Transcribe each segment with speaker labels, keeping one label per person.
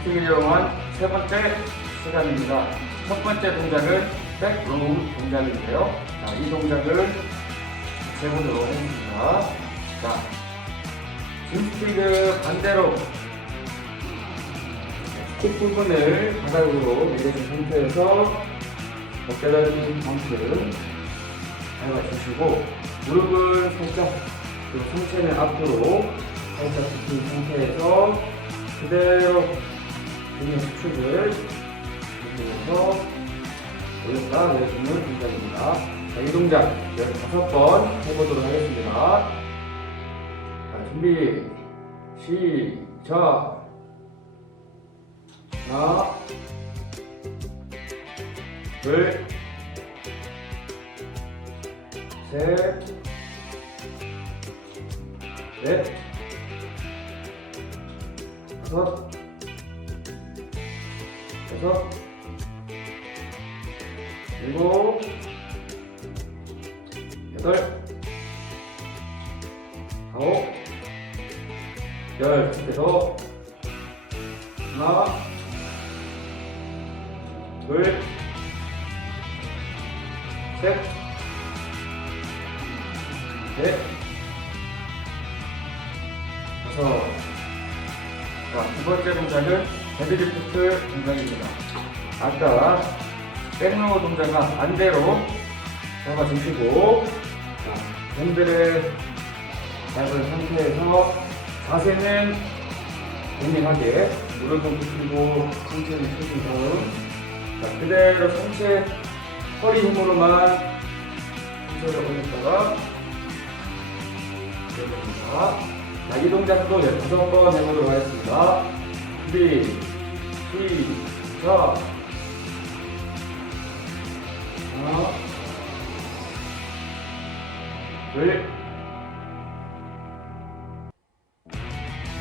Speaker 1: 오늘은 짐스틱을 이용한 세 번째 시간입니다. 첫 번째 동작은 백로우 동작인데요. 자, 이 동작을 해보도록 하겠습니다. 자, 짐스틱을 반대로 콧 부분을 바닥으로 내려준 상태에서 어깨다리 만큼 밟아주시고 무릎을 살짝 그리고 상체는 앞으로 살짝 굽힌 상태에서 그대로 근육 수축을 이용해서 올렸다 내려주는 동작입니다. 자, 이 동작 15번 해보도록 하겠습니다. 자, 준비 시작 하나 둘 셋, 넷, 다섯, 여섯, 일곱, 여덟, 아홉, 열. 계속 하나, 둘, 셋. 넷, 다섯. 자, 두 번째 동작은 데드리프트 동작입니다. 아까 백로우 동작과 반대로 잡아주시고, 자, 밴드를 잡은 상태에서 자세는 동일하게 무릎을 굽히고 상체를 펴준 다음, 자, 그대로 상체 허리 힘으로만 상체를 올렸다가 됩니다. 자, 이 동작도 15번 해보도록 하겠습니다. 준비, 시작. 하나, 둘,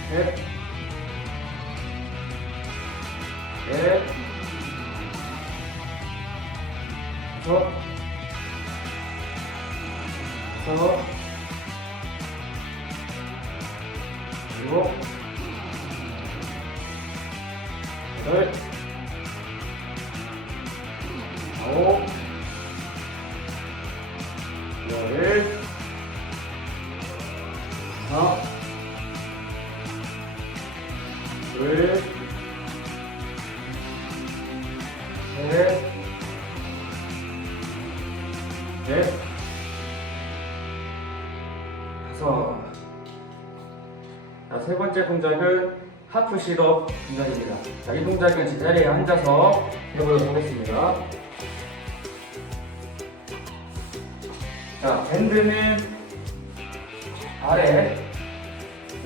Speaker 1: 셋, 넷, 다섯, 여섯, 일곱, 자, 세 번째 동작은 하프 시럽 동작입니다. 자, 이 동작은 제자리에 앉아서 해보도록 하겠습니다. 자, 밴드는 아래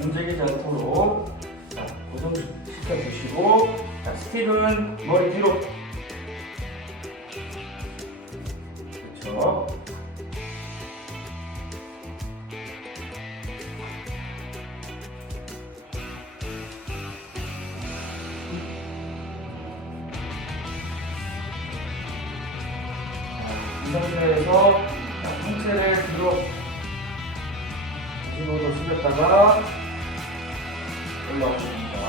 Speaker 1: 움직이지 않도록 자, 고정시켜 주시고, 자, 스틱은 머리 뒤로. 이 상태에서 자, 상체를 뒤로 뒤로도 숙였다가 올라옵니다.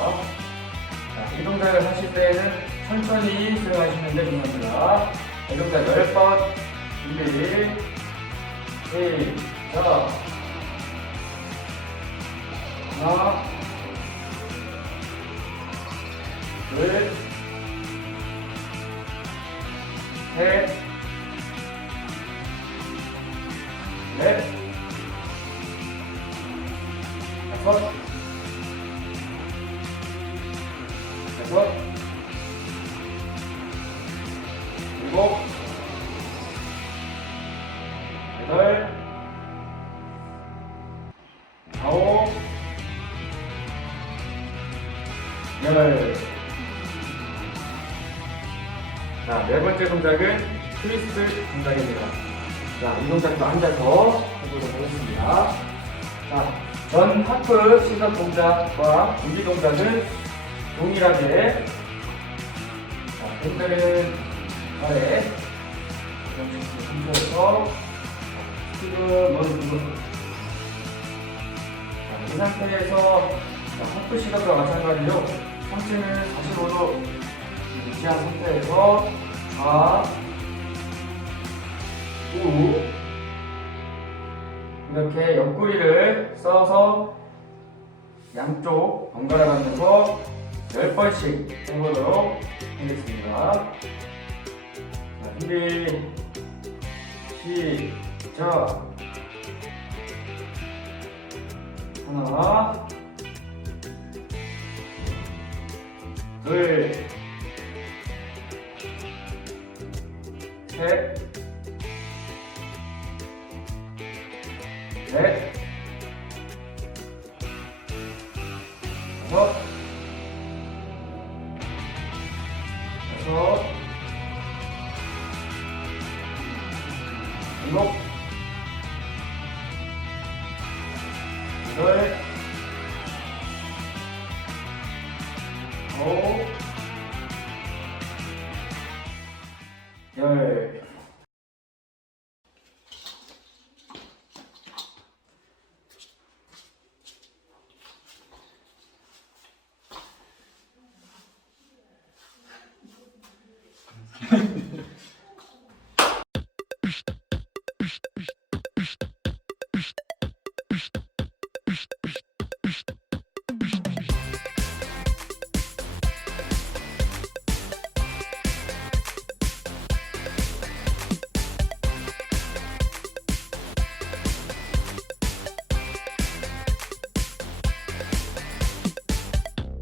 Speaker 1: 자, 이 동작을 하실 때에는 천천히 수행하시는 게 중요합니다. 이 동작 10번 준비 시작 하나 둘 셋, 일곱, 여덟, 아홉, 열. 자, 네 번째 동작은 트위스트 동작입니다. 자, 이 동작도 앉아서 해보도록 하겠습니다. 자, 전 하프 시선 동작과 준비 동작은 동일하게 자, 밴드는 아래 상태에서 지금 머리 이 상태에서 자, 하프 시선과 마찬가지로 상체는 45도 유지한 상태에서 좌, 우 이렇게 옆구리를 써서 양쪽 번갈아 가면서 10번씩 해보도록 하겠습니다. 자, 준비, 시작. 하나, 둘, 셋, 넷, một, không đấy hố Thank you.